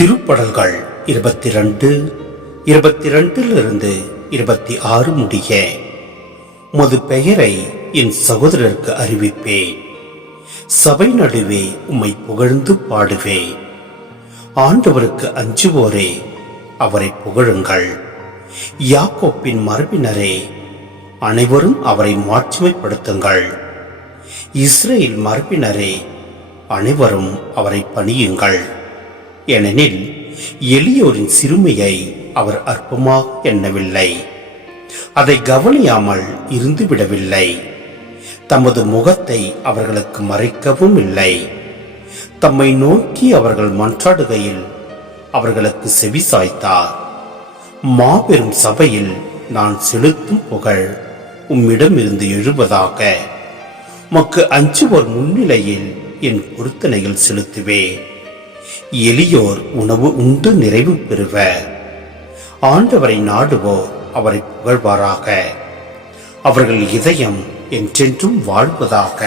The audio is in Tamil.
திருப்படல்கள் 22:22 26 முடிய. உமது பெயரை என் சகோதரருக்கு அறிவிப்பேன். சபை நடுவே உம்மை புகழ்ந்து பாடுவேன். ஆண்டவருக்கு அஞ்சுவோரே, அவரை புகழுங்கள். யாக்கோப்பின் மரபினரே, அனைவரும் அவரை மாட்சிமைப்படுத்துங்கள். இஸ்ரேல் மரபினரே, அனைவரும் அவரை பணியுங்கள். ஏனெனில் எளியோரின் சிறுமையை அவர் அற்பமாக எண்ணவில்லை, அதை கவனியாமல் இருந்துவிடவில்லை. தமது முகத்தை அவர்களுக்கு மறைக்கவும் இல்லை. தம்மை நோக்கி அவர்கள் மன்றாடுகையில் அவர்களுக்கு செவி சாய்த்தார். மாபெரும் சபையில் நான் செலுத்தும் புகழ் உம்மிடமிருந்து எழுவதாக. மக்கு அஞ்சுவோர் முன்னிலையில் என் பொருத்தனைகள் செலுத்துவேன். எளியோர் உணவு உண்டு நிறைவு பெறுவர். ஆண்டவரை நாடுவோர் அவரை புகழ்வாராக. அவர்கள் இதயம் என்றென்றும் வாழ்வதாக.